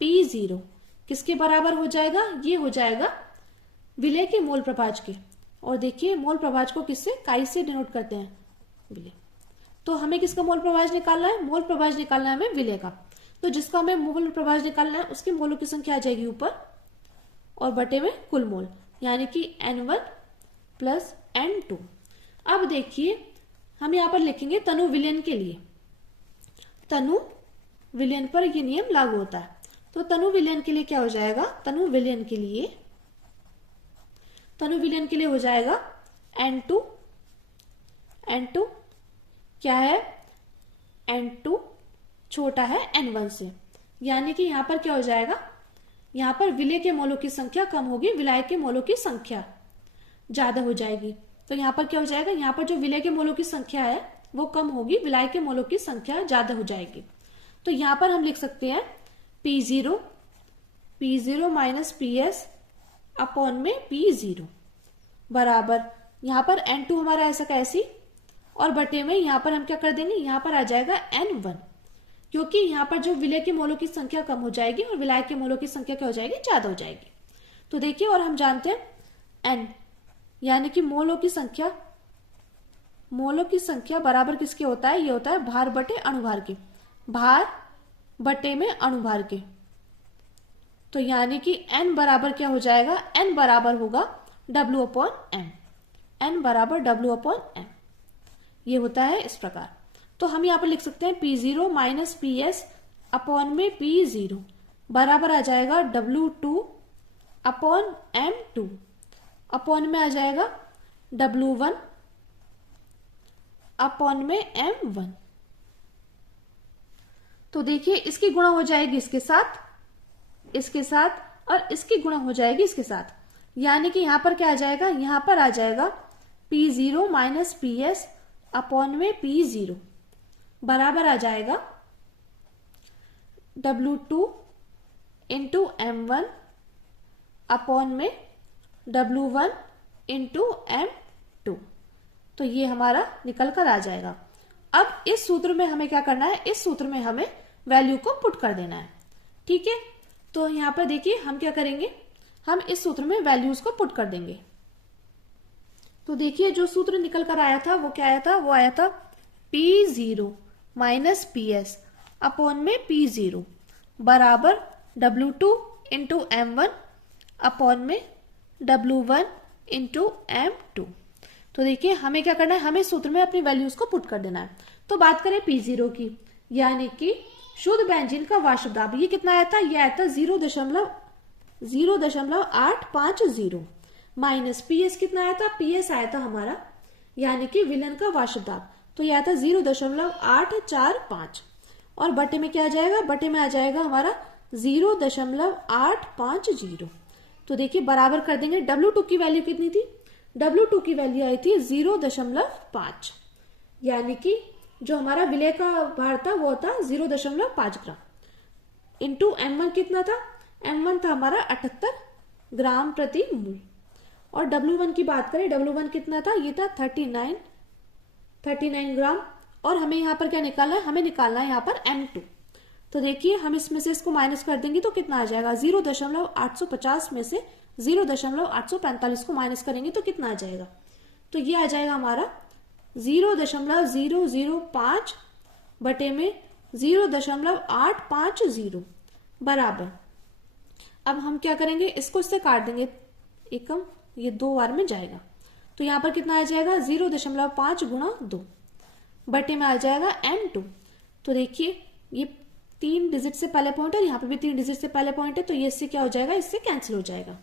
P0 किसके बराबर हो जाएगा, ये हो जाएगा विलय के मोल प्रभाज के। और देखिए मोल प्रभाज को किससे, काई से डिनोट करते हैं, विलय। तो हमें किसका मोल प्रभाज निकालना है, मोल प्रभाज निकालना है हमें विलय का। तो जिसका हमें मोल प्रभाज निकालना है उसके मोलों की संख्या आ जाएगी ऊपर और बटे में कुल मोल, यानी कि N1 प्लस N2। अब देखिए हम यहां पर लिखेंगे तनु विलयन के लिए, तनु विलयन पर यह नियम लागू होता है। तो तनु विलयन के लिए क्या हो जाएगा, तनु विलयन के लिए हो जाएगा N2 क्या है, N2 छोटा है N1 से। यानी कि यहां पर क्या हो जाएगा, यहां पर विलय के मोलों की संख्या कम होगी, विलायक के मोलों की संख्या ज्यादा हो जाएगी। तो यहां पर क्या हो जाएगा, यहां पर जो विलय के मोलों की संख्या है वो कम होगी, विलायक के मोलों की संख्या ज्यादा हो जाएगी। तो यहां पर हम लिख सकते हैं P0 माइनस PS अपॉन में P0 बराबर, यहां पर N2 हमारा ऐसा कैसी और बटे में यहां पर हम क्या कर देंगे, यहां पर आ जाएगा N1, क्योंकि यहां पर जो विलय के मोलों की संख्या कम हो जाएगी और विलायक के मोलों की संख्या क्या हो जाएगी, ज्यादा हो जाएगी। तो देखिए और हम जानते हैं N यानी कि मोलों की संख्या बराबर किसके होता है, ये होता है भार बटे अणुभार के, भार बटे में अणुभार के। तो यानी कि N बराबर क्या हो जाएगा, N बराबर होगा W अपॉन M, N बराबर W अपॉन M, ये होता है इस प्रकार। तो हम यहां पर लिख सकते हैं P0 माइनस PS अपॉन में P0 बराबर आ जाएगा W2 अपॉन M2 अपॉन में आ जाएगा W1 अपॉन में M1। तो देखिए इसकी गुणा हो जाएगी इसके साथ और इसकी गुणा हो जाएगी इसके साथ, यानी कि यहां पर क्या आ जाएगा, यहां पर आ जाएगा P0 माइनस PS अपॉन में P0 बराबर आ जाएगा W2 इंटू M1 अपॉन में W1 इंटू M2। तो ये हमारा निकल कर आ जाएगा। अब इस सूत्र में हमें क्या करना है, इस सूत्र में हमें वैल्यू को पुट कर देना है, ठीक है। तो यहां पर देखिए हम क्या करेंगे, हम इस सूत्र में वैल्यूज को पुट कर देंगे। तो देखिए जो सूत्र निकल कर आया था वो क्या आया था, वो आया था P0 माइनस PS अपॉन में P0 बराबर W2 इंटू M1 अपॉन में W1 इंटू M2। तो देखिए हमें क्या करना है, हमें सूत्र में अपनी वैल्यूज को पुट कर देना है। तो बात करें P0 की, यानी कि शुद्ध बेंजीन का वाष्पदाब, ये कितना आया था, ये आया था 0.850 माइनस PS कितना आया था, PS आया था हमारा यानी कि विलयन का वाष्पदाब, तो यह आया था 0.845 और बटे में क्या आ जाएगा, बटे में आ जाएगा हमारा 0.850। तो देखिए बराबर कर देंगे, W2 की वैल्यू कितनी थी, W2 की वैल्यू आई थी 0.5, यानी कि जो हमारा विलय का भार था वो था 0.5 ग्राम इंटू M1 कितना था, M1 था हमारा 78 ग्राम प्रति मोल। और W1 की बात करें, W1 कितना था, ये था 39 ग्राम। और हमें यहाँ पर क्या निकालना है, हमें निकालना है यहाँ पर M2। तो देखिए हम इसमें से इसको माइनस कर देंगे तो कितना आ जाएगा, 0.850 में से 0.845 को माइनस करेंगे तो कितना आ जाएगा, तो ये आ जाएगा हमारा 0.005 बटे में 0.850 बराबर। अब हम क्या करेंगे, इसको इससे काट देंगे, एकम ये 2 बार में जाएगा, तो यहाँ पर कितना आ जाएगा 0.5 गुणा 2 बटे में आ जाएगा M2। तो देखिए ये 3 डिजिट से पहले पॉइंट है, यहाँ पे भी 3 डिजिट से पहले पॉइंट है, तो ये इससे क्या हो जाएगा, इससे कैंसिल हो जाएगा।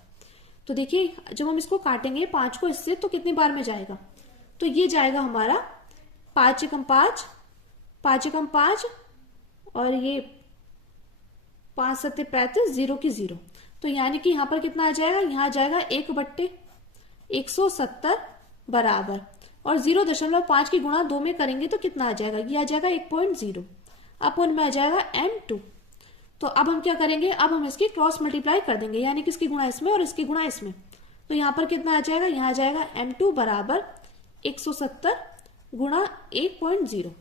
तो देखिए जब हम इसको काटेंगे 5 को इससे, तो कितनी बार में जाएगा, तो ये जाएगा हमारा 5 एकम 5 और ये 5 सत्ते 35, 0 की 0। तो यानी कि यहाँ पर कितना आ जाएगा, यहाँ आ जाएगा 1/170 बराबर, और 0.5 की गुणा 2 में करेंगे तो कितना आ जाएगा, ये आ जाएगा 1.0 अपन में आ जाएगा M2। तो अब हम क्या करेंगे, अब हम इसकी क्रॉस मल्टीप्लाई कर देंगे, यानी कि इसकी गुणा इसमें और इसकी गुणा इसमें। तो यहाँ पर कितना आ जाएगा, यहाँ आ जाएगा m2 बराबर 170 गुणा 1.0।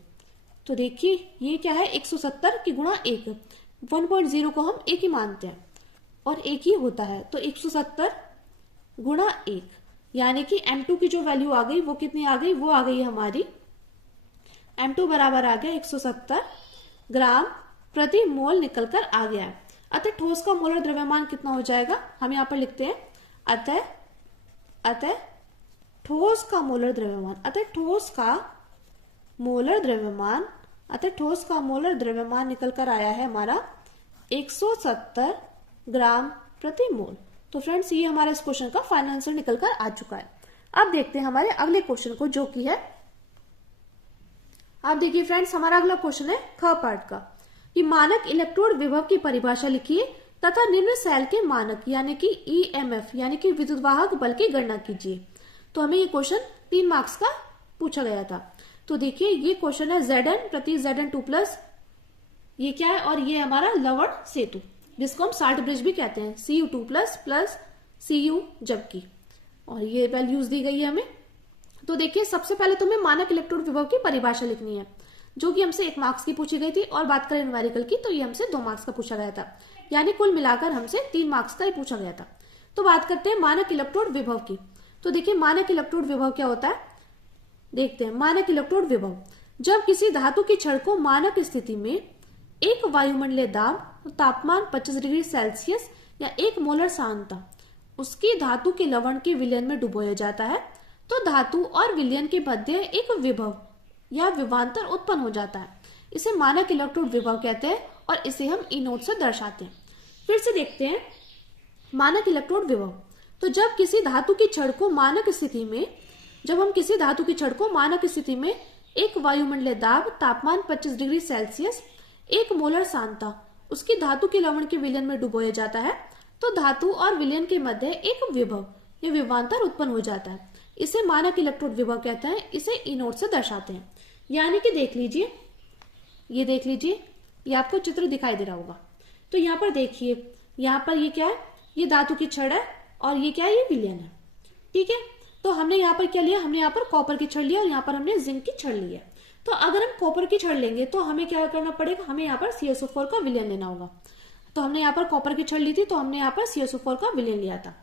तो देखिए ये क्या है, 170 की गुणा 1, 1.0 को हम 1 ही मानते हैं और 1 ही होता है। तो 170 गुणा 1, यानी कि m2 की जो वैल्यू आ गई वो कितनी आ गई, वो आ गई हमारी m2 बराबर आ गया 170 ग्राम प्रति मोल निकल कर आ गया है। अतः ठोस का मोलर द्रव्यमान कितना हो जाएगा, हम यहाँ पर लिखते हैं अतः ठोस का मोलर द्रव्यमान, अतः ठोस का मोलर द्रव्यमान निकल कर आया है हमारा 170 ग्राम प्रति मोल। तो फ्रेंड्स ये हमारा इस क्वेश्चन का फाइनल आंसर निकल कर आ चुका है। अब देखते हैं हमारे अगले क्वेश्चन को, जो कि है, आप देखिए फ्रेंड्स हमारा अगला क्वेश्चन है ख पार्ट का, कि मानक इलेक्ट्रोड विभव की परिभाषा लिखिए तथा निम्न सेल के मानक यानी कि ईएमएफ यानी कि विद्युतवाहक बल की गणना कीजिए। तो हमें ये क्वेश्चन 3 मार्क्स का पूछा गया था। तो देखिए ये क्वेश्चन है Zn प्रति Zn2 प्लस, ये क्या है, और ये हमारा लवण सेतु जिसको हम साल्ट ब्रिज भी कहते हैं, Cu2 प्लस Cu जबकि, और ये वैल्यूज दी गई है हमें। तो देखिए सबसे पहले तुम्हें मानक इलेक्ट्रोड विभव की परिभाषा लिखनी है, जो कि हमसे 1 मार्क्स की पूछी गई थी, और बात करें न्यूमेरिकल की तो ये हमसे 2 मार्क्स का पूछा गया था, यानी कुल मिलाकर हमसे 3 मार्क्स का ही पूछा गया था। तो बात करते हैं मानक इलेक्ट्रोड विभव की। तो देखिए मानक इलेक्ट्रोड विभव क्या होता है, देखते हैं। मानक इलेक्ट्रोड विभव, जब किसी धातु की छड़ को मानक स्थिति में एक वायुमंडलीय दाब, तापमान 25 डिग्री सेल्सियस या 1 मोलर सांद्रता उसकी धातु के लवण के विलयन में डुबोया जाता है, तो धातु और विलयन के मध्य एक विभव या विभवांतर उत्पन्न हो जाता है। इसे मानक इलेक्ट्रोड विभव कहते हैं और इसे हम ई नोट से दर्शाते हैं। फिर से देखते हैं मानक इलेक्ट्रोड विभव। तो जब किसी धातु की छड़ को मानक स्थिति में, जब हम किसी धातु की छड़ को मानक स्थिति में एक वायुमंडलीय दाब, तापमान 25 डिग्री सेल्सियस, 1 मोलर सांद्रता उसकी धातु के लवण के विलयन में डुबोया जाता है, तो धातु और विलयन के मध्य एक विभव या विभवांतर उत्पन्न हो जाता है। इसे मानक इलेक्ट्रोड विभव कहते हैं, इसे ई नोट से दर्शाते हैं। यानी कि देख लीजिए, ये देख लीजिए, ये आपको चित्र दिखाई दे रहा होगा। तो यहाँ पर देखिए, यहाँ पर ये क्या है, ये धातु की छड़ है और ये क्या है, ये विलयन है, ठीक है। तो हमने यहाँ पर क्या लिया, हमने यहाँ पर कॉपर की छड़ लिया और यहाँ पर हमने जिंक की छड़ ली है। तो अगर हम कॉपर की छड़ लेंगे तो हमें क्या करना पड़ेगा, हमें यहाँ पर CSO4 का विलयन लेना होगा। तो हमने यहाँ पर कॉपर की छड़ ली थी, तो हमने यहाँ पर CSO4 का विलयन लिया था,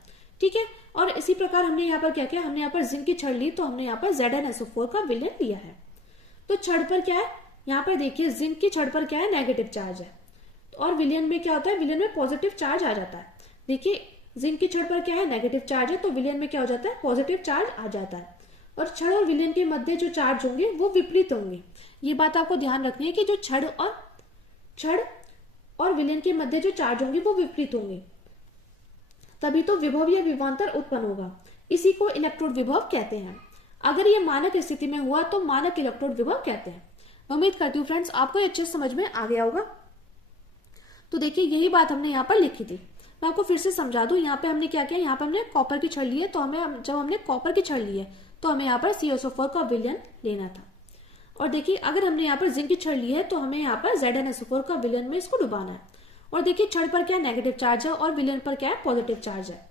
ठीक है। और इसी प्रकार हमने यहाँ पर क्या किया, हमने यहाँ पर जिंक की छड़ ली, तो हमने यहाँ पर ZnSO4 का विलयन लिया है। तो छड़ पर क्या है, यहाँ पर देखिए जिंक की छड़ पर क्या है, नेगेटिव चार्ज है, और विलयन में क्या होता है, विलयन में पॉजिटिव चार्ज आ जाता है। देखिए जिंक की छड़ पर क्या है, नेगेटिव चार्ज है, तो विलयन में क्या हो जाता है, पॉजिटिव चार्ज आ जाता है। और छड़ और विलयन के मध्य जो चार्ज होंगे वो विपरीत होंगे। ये बात आपको ध्यान रखनी है कि जो छड़ और विलयन के मध्य जो चार्ज होंगे वो विपरीत होंगे, तभी तो विभव या विभवांतर उत्पन्न होगा। इसी को इलेक्ट्रोड विभव कहते हैं। अगर ये मानक स्थिति में हुआ तो मानक इलेक्ट्रोड विभव कहते हैं। उम्मीद करती हूँ फ्रेंड्स आपको अच्छे समझ में आ गया होगा। तो देखिए यही बात हमने यहाँ पर लिखी थी, मैं आपको फिर से समझा दूं। यहाँ पे हमने क्या किया, यहाँ पर हमने कॉपर की छड़ ली है, तो हमें जब हमने कॉपर की छड़ ली है तो हमें यहाँ पर CSO4 का विलयन लेना था। और देखिए अगर हमने यहाँ पर जिंक की छड़ ली है तो हमें यहाँ पर ZnSO4 का विलयन में इसको डुबाना है। और देखिए छड़ पर क्या नेगेटिव चार्ज है और विलयन पर क्या है, पॉजिटिव चार्ज है,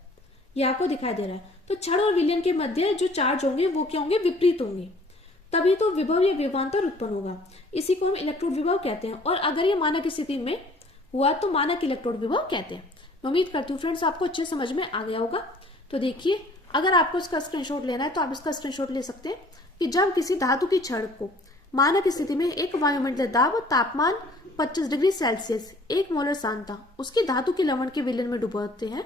ये आपको दिखाई दे रहा है। तो छड़ और विलयन के मध्य जो चार्ज होंगे वो क्या होंगे, विपरीत होंगे, तभी तो विभव या विभवांतर उत्पन्न होगा। इसी को हम इलेक्ट्रोड विभव कहते हैं। और अगर ये मानक स्थिति में हुआ तो मानक इलेक्ट्रोड विभव कहते हैं। उम्मीद करती हूँ फ्रेंड्स आपको अच्छे समझ में आ गया होगा। तो देखिए अगर आपको इसका स्क्रीनशॉट लेना है तो आप इसका स्क्रीनशॉट ले सकते हैं कि जब किसी धातु की छड़ को मानक स्थिति में एक वायुमंडलीय दाब, तापमान 25 डिग्री सेल्सियस, 1 मोलर सांद्रता उसकी धातु के लवण के विलयन में डुबोते हैं,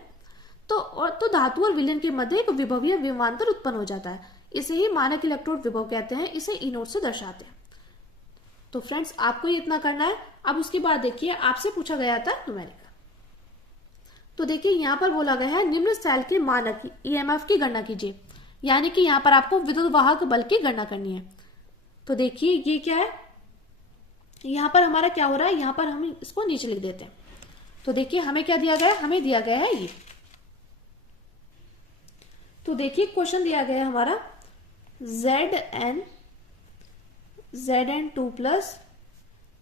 तो धातु और विलयन के मध्य एक विभव या विभवांतर उत्पन्न हो जाता है। इसे ही मानक इलेक्ट्रोड विभव कहते हैं, इसे ई नोट से दर्शाते हैं। तो फ्रेंड्स आपको ये इतना करना है। अब उसके बाद देखिए आपसे पूछा गया था न्यूमेरिकल। तो देखिए यहाँ पर बोला गया है निम्न सेल के मानक ईएमएफ की गणना कीजिए, यानी कि यहाँ पर आपको विद्युत वाहक बल की गणना करनी है। तो देखिए ये क्या है, यहाँ पर हमारा क्या हो रहा है, यहाँ पर हम इसको नीचे लिख देते हैं। तो देखिए हमें क्या दिया गया है, हमें दिया गया है ये। तो देखिए क्वेश्चन दिया गया है हमारा Zn2 प्लस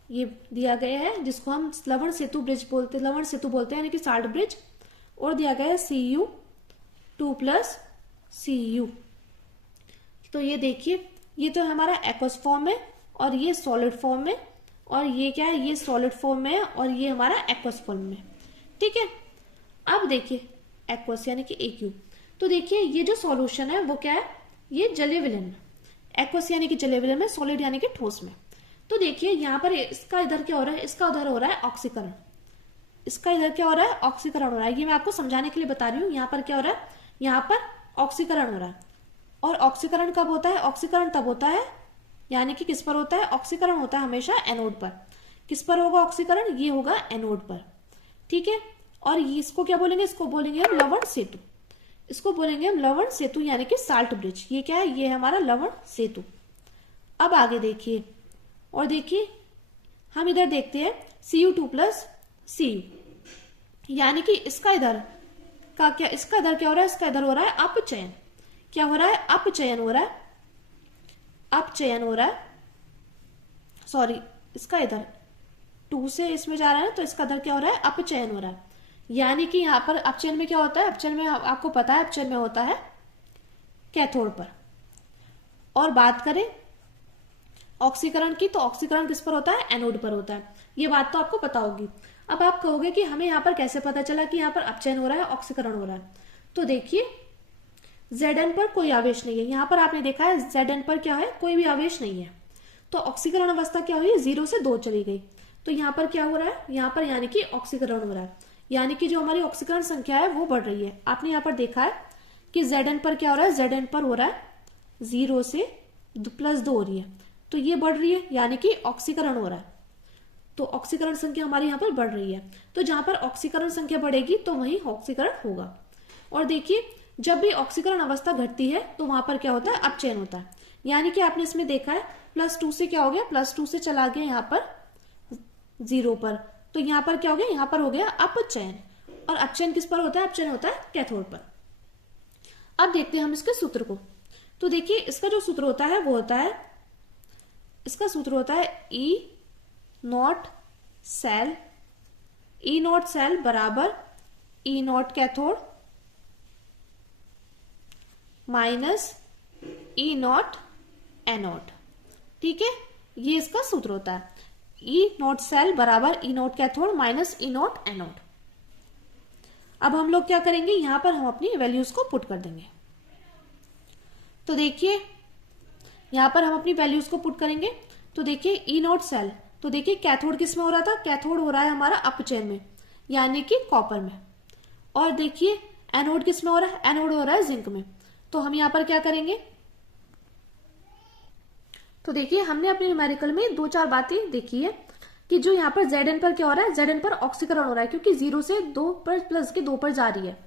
ये दिया गया है जिसको हम लवण सेतु ब्रिज बोलते हैं, लवण सेतु बोलते हैं यानी कि साल्ट ब्रिज, और दिया गया है Cu2+Cu। तो ये देखिए ये तो हमारा एक्वस फॉर्म है और ये सॉलिड फॉर्म में, और ये क्या है, ये सॉलिड फॉर्म में है और ये हमारा एक्वस फॉर्म में। ठीक है, अब देखिए एक्वस यानी कि Aq। तो देखिए ये जो सॉल्यूशन है वो क्या है, ये जलीय विलयन में, एक्वस यानी कि जलीय विलयन में, सॉलिड यानी कि ठोस में। तो देखिए यहाँ पर इसका इधर क्या हो रहा है, इसका उधर हो रहा है ऑक्सीकरण, इसका इधर क्या हो रहा है, ऑक्सीकरण हो रहा है। ये मैं आपको समझाने के लिए बता रही हूँ। यहाँ पर क्या हो रहा है, यहाँ पर ऑक्सीकरण हो रहा है। और ऑक्सीकरण कब होता है, ऑक्सीकरण तब होता है यानी कि किस पर होता है, ऑक्सीकरण होता है हमेशा एनोड पर। किस पर होगा ऑक्सीकरण, ये होगा एनोड पर। ठीक है, और इसको क्या बोलेंगे, इसको बोलेंगे हम लवण सेतु, इसको बोलेंगे हम लवण सेतु यानी कि साल्ट ब्रिज। ये क्या है, ये है हमारा लवण सेतु। अब आगे देखिए, और देखिए हम इधर देखते हैं Cu2+Cu, यानी कि इसका इधर का क्या, इसका इधर क्या हो रहा है, इसका इधर हो रहा है अपचयन। क्या हो रहा है, अपचयन हो रहा है, अपचयन हो रहा है, सॉरी इसका इधर 2 से इसमें जा रहा है तो इसका इधर क्या हो रहा है, अपचयन हो रहा है। यानी कि यहाँ पर अपचयन में क्या होता है, अपचयन में आपको पता है अपचयन में होता है कैथोड पर। और बात करें ऑक्सीकरण की, तो ऑक्सीकरण किस पर होता है, एनोड पर होता है। ये बात तो आपको पता होगी। अब आप कहोगे कि हमें यहाँ पर कैसे पता चला कि यहाँ पर अपचयन हो रहा है, ऑक्सीकरण हो रहा है। तो देखिए Zn पर कोई आवेश नहीं है, यहाँ पर आपने देखा है Zn पर क्या है, कोई भी आवेश नहीं है। तो ऑक्सीकरण अवस्था क्या हुई, 0 से 2 चली गई। तो यहाँ पर क्या हो रहा है, यहाँ पर यानी कि ऑक्सीकरण हो रहा है, यानी कि जो हमारी ऑक्सीकरण संख्या है वो बढ़ रही है। आपने यहाँ पर देखा है कि Zn पर क्या हो रहा है, Zn पर हो रहा है 0 से +2 हो रही है, तो ये बढ़ रही है यानी कि ऑक्सीकरण हो रहा है। तो ऑक्सीकरण संख्या हमारी यहाँ पर बढ़ रही है। तो जहां पर ऑक्सीकरण संख्या बढ़ेगी तो वहीं ऑक्सीकरण होगा। और देखिए जब भी ऑक्सीकरण अवस्था घटती है तो वहां पर क्या होता है, अपचयन होता है। यानी कि आपने इसमें देखा है +2 से क्या हो गया, +2 से चला गया यहाँ पर 0 पर, तो यहाँ पर क्या हो गया, यहाँ पर हो गया अपचयन। और अपचयन किस पर होता है, अपचयन होता है कैथोड पर। अब देखते हैं हम इसके सूत्र को। तो देखिए इसका जो सूत्र होता है वो होता है, इसका सूत्र होता है E0 सेल बराबर E0 cathode minus E0 anode. ठीक है, ये इसका सूत्र होता है, E0 सेल बराबर E0 cathode minus E0 anode. अब हम लोग क्या करेंगे, यहां पर हम अपनी वैल्यूज को पुट कर देंगे। तो देखिए यहां पर हम अपनी वैल्यूज को पुट करेंगे। तो देखिए E0 सेल, तो देखिए कैथोड किस में हो रहा था, कैथोड हो रहा है हमारा अपचयन में यानी कि कॉपर में। और देखिए एनोड किस में हो रहा है, एनोड हो रहा है जिंक में। तो हम यहां पर क्या करेंगे, तो देखिए हमने अपने न्यूमेरिकल में 2-4 बातें देखी है कि जो यहाँ पर Zn पर क्या हो रहा है, Zn पर ऑक्सीकरण हो रहा है क्योंकि 0 से 2 पर प्लस के 2 पर जा रही है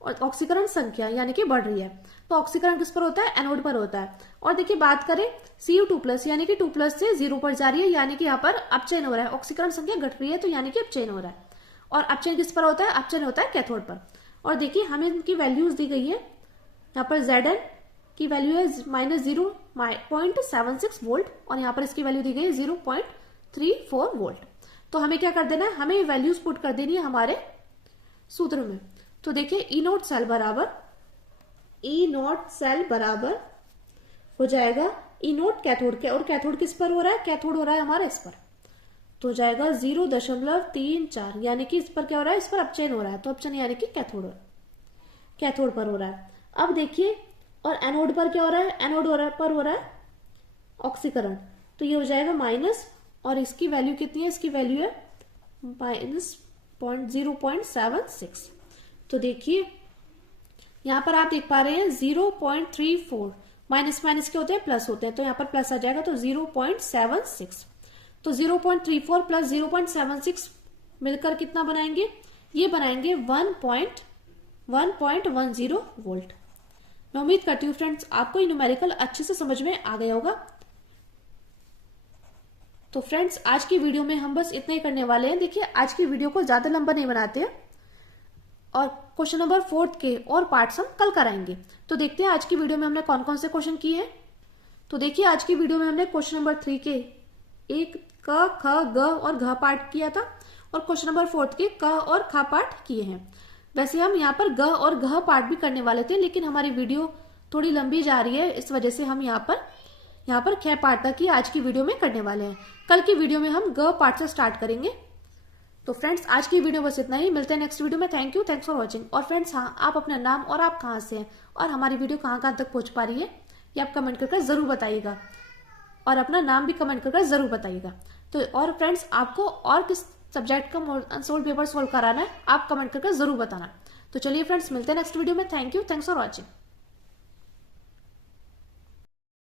और ऑक्सीकरण संख्या यानी कि बढ़ रही है। तो ऑक्सीकरण किस पर होता है, एनोड पर होता है। और देखिए बात करें Cu2+ यानी कि 2+ से 0 पर जा रही है यानी कि यहाँ पर अपचयन हो रहा है, ऑक्सीकरण संख्या घट रही है तो यानी कि अपचयन हो रहा है। और अपचयन किस पर होता है, अपचयन होता है कैथोड पर। और देखिए हमें इनकी वैल्यूज दी गई है, यहाँ पर Zn की वैल्यू है -0.76 वोल्ट और यहाँ पर इसकी वैल्यू दी गई है 0.34 वोल्ट। तो हमें क्या कर देना है, हमें वैल्यूज पुट कर देनी है हमारे सूत्र में। तो देखिए E0 सेल बराबर हो जाएगा E0 कैथोड के, और कैथोड किस पर हो रहा है, कैथोड हो रहा है हमारा इस पर, तो हो जाएगा 0.34 यानी कि इस पर क्या हो रहा है, इस पर अपचयन हो रहा है, तो अपचयन यानी कि कैथोड पर हो रहा है। अब देखिए और एनोड पर क्या हो रहा है, एनोड पर हो रहा है ऑक्सीकरण, तो ये हो जाएगा माइनस, और इसकी वैल्यू कितनी है, इसकी वैल्यू है -0.76। तो देखिए यहां पर आप देख पा रहे हैं 0.34, माइनस माइनस के होते हैं प्लस होते हैं, तो यहाँ पर प्लस आ जाएगा तो 0.76। तो 0.34 प्लस 0.76 मिलकर कितना बनाएंगे, ये बनाएंगे 1.10 वोल्ट। मैं उम्मीद करती हूँ फ्रेंड्स आपको ये न्यूमेरिकल अच्छे से समझ में आ गया होगा। तो फ्रेंड्स आज की वीडियो में हम बस इतना ही करने वाले हैं। देखिए आज की वीडियो को ज्यादा लंबा नहीं बनाते हैं और क्वेश्चन नंबर 4 के और पार्ट्स हम कल कराएंगे। तो देखते हैं आज की वीडियो में हमने कौन कौन से क्वेश्चन किए हैं। तो देखिए आज की वीडियो में हमने क्वेश्चन नंबर 3 के एक क ख ग और घ पाठ किया था और क्वेश्चन नंबर 4 के क और ख पाठ किए हैं। वैसे हम यहाँ पर ग और घ पाठ भी करने वाले थे, लेकिन हमारी वीडियो थोड़ी लंबी जा रही है, इस वजह से हम यहाँ पर ख पाठ तक ही आज की वीडियो में करने वाले हैं। कल की वीडियो में हम ग पाठ से स्टार्ट करेंगे। तो फ्रेंड्स आज की वीडियो बस इतना ही, मिलते हैं नेक्स्ट वीडियो में। Thank you, thanks for watching. और फ्रेंड्स हाँ, आप अपना नाम और आप कहाँ से हैं और हमारी वीडियो कहाँ कहाँ तक पहुंच पा रही है ये आप कमेंट करके जरूर बताइएगा, और अपना नाम भी कमेंट करके जरूर बताइएगा। तो और फ्रेंड्स आपको और किस सब्जेक्ट का अनसोल्ड पेपर सोल्व कराना है आप कमेंट करके जरूर बताना। तो चलिए फ्रेंड्स मिलते हैं नेक्स्ट वीडियो में। Thank you, thanks for watching.